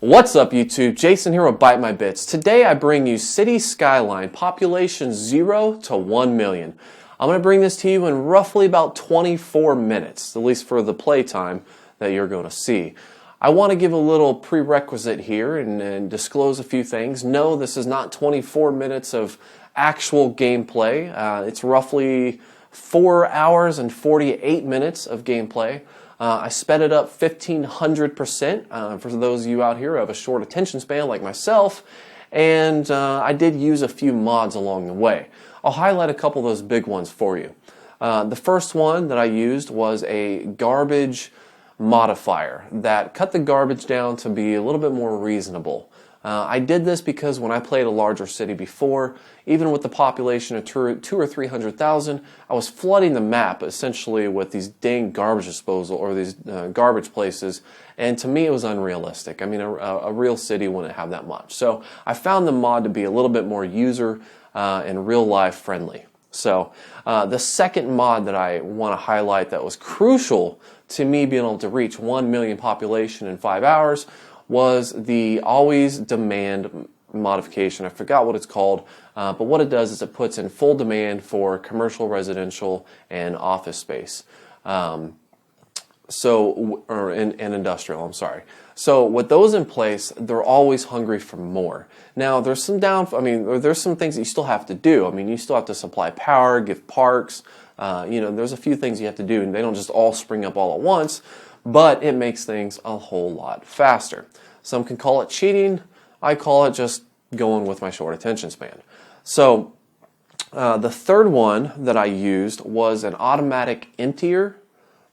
What's up YouTube? Jason here with Bite My Bits. Today I bring you City Skyline, population 0 to 1 million. I'm going to bring this to you in roughly about 24 minutes, at least for the playtime that you're going to see. I want to give a little prerequisite here and disclose a few things. No, this is not 24 minutes of actual gameplay. It's roughly 4 hours and 48 minutes of gameplay. I sped it up 1,500% for those of you out here who have a short attention span like myself, and I did use a few mods along the way. I'll highlight a couple of those big ones for you. The first one that I used was a garbage modifier that cut the garbage down to be a little bit more reasonable. I did this because when I played a larger city before, even with the population of 200,000 or 300,000, I was flooding the map essentially with these dang garbage disposal or these garbage places, and to me it was unrealistic. I mean, a real city wouldn't have that much. So I found the mod to be a little bit more user and real life friendly. So the second mod that I want to highlight that was crucial to me being able to reach 1 million population in 5 hours was the always demand modification. I forgot what it's called, but what it does is it puts in full demand for commercial, residential, and office space. And industrial, I'm sorry. So with those in place, they're always hungry for more. Now there's some there's some things that you still have to do. I mean, you still have to supply power, give parks, there's a few things you have to do, and they don't just all spring up all at once, but it makes things a whole lot faster. Some can call it cheating. I call it just going with my short attention span. So the third one that I used was an automatic emptier.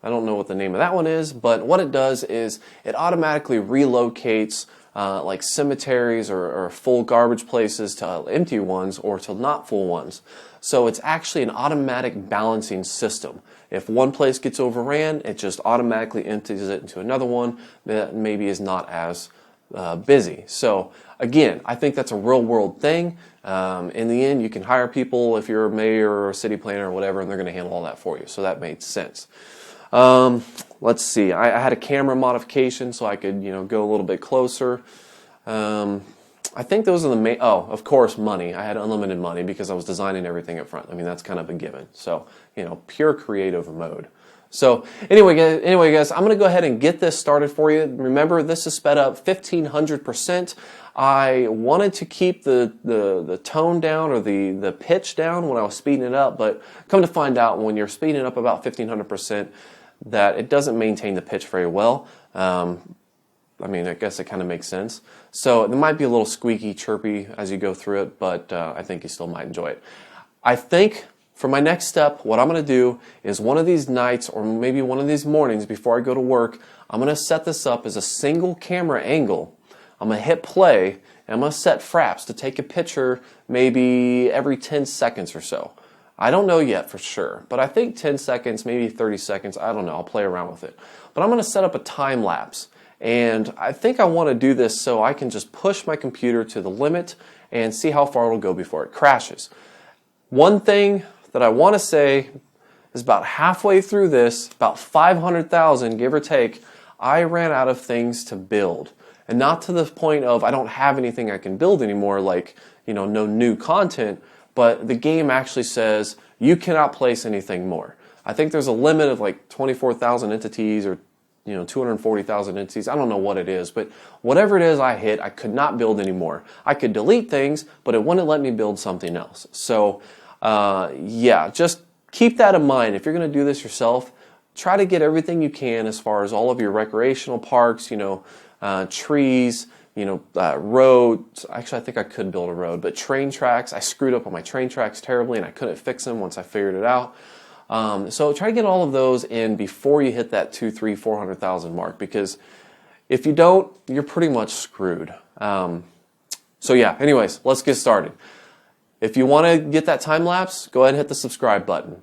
I don't know what the name of that one is, but what it does is it automatically relocates like cemeteries or full garbage places to empty ones or to not full ones. So it's actually an automatic balancing system. If one place gets overran, it just automatically empties it into another one that maybe is not as busy. So again, I think that's a real world thing. In the end, you can hire people if you're a mayor or a city planner or whatever, and they're going to handle all that for you. So that made sense. Let's see. I had a camera modification so I could, go a little bit closer. I think those are the main. Oh, of course, money. I had unlimited money because I was designing everything up front. I mean, that's kind of a given. So, pure creative mode. So anyway, guys, I'm going to go ahead and get this started for you. Remember, this is sped up 1,500%. I wanted to keep the tone down or the pitch down when I was speeding it up, but come to find out when you're speeding it up about 1,500%, that it doesn't maintain the pitch very well. I guess it kind of makes sense. So there might be a little squeaky, chirpy as you go through it, but I think you still might enjoy it. I think for my next step, what I'm going to do is one of these nights or maybe one of these mornings before I go to work, I'm going to set this up as a single camera angle. I'm going to hit play, and I'm going to set fraps to take a picture maybe every 10 seconds or so. I don't know yet for sure, but I think 10 seconds, maybe 30 seconds, I don't know, I'll play around with it. But I'm going to set up a time lapse, and I think I want to do this so I can just push my computer to the limit and see how far it'll go before it crashes. One thing that I want to say is about halfway through this, about 500,000, give or take, I ran out of things to build. And not to the point of I don't have anything I can build anymore, like, no new content, but the game actually says you cannot place anything more. I think there's a limit of like 24,000 entities or 240,000 entities. I don't know what it is, but whatever it is I hit, I could not build anymore. I could delete things, but it wouldn't let me build something else. So yeah, just keep that in mind. If you're going to do this yourself, try to get everything you can as far as all of your recreational parks, trees, roads. Actually, I think I could build a road, but train tracks, I screwed up on my train tracks terribly and I couldn't fix them once I figured it out. So try to get all of those in before you hit that 200,000, 300,000, 400,000 mark, because if you don't, you're pretty much screwed. So yeah, anyways, let's get started. If you want to get that time lapse, go ahead and hit the subscribe button.